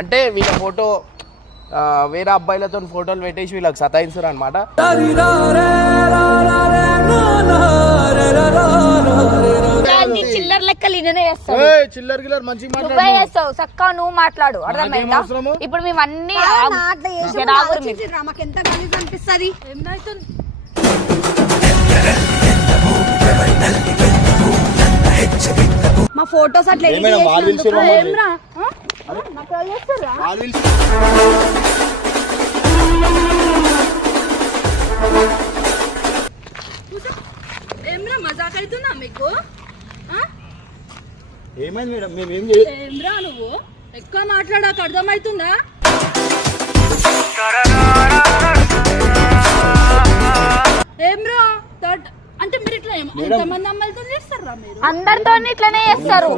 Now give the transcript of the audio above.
అంటే వీళ్ళ ఫోటో వేరే అబ్బాయిలతో ఫోటోలు పెట్టేసి వీళ్ళకి సతాయిస్తారు అనమాట. చిల్లర లెక్కలు చిల్లర గిల్లర్ మంచిగా చేస్తావు చక్కా నువ్వు మాట్లాడు అర్థమైందా? ఇప్పుడు మేము అన్ని మాకు ఎంత గలీజ్ అనిపిస్తుంది. మా ఫోటోస్ అట్లా ఏమ్రా మజాక్ అవుతుందా మీకు? ఏమైంది మేడం? మేమేం ఏమ్రా నువ్వు ఎక్కువ మాట్లాడాక అర్థమవుతుందా? ఏమ్రా అంటే మీరు ఇట్లా ఎంతమంది అమ్మాయిలతో చేస్తారా? మీరు అందరితో ఇట్లనే చేస్తారు.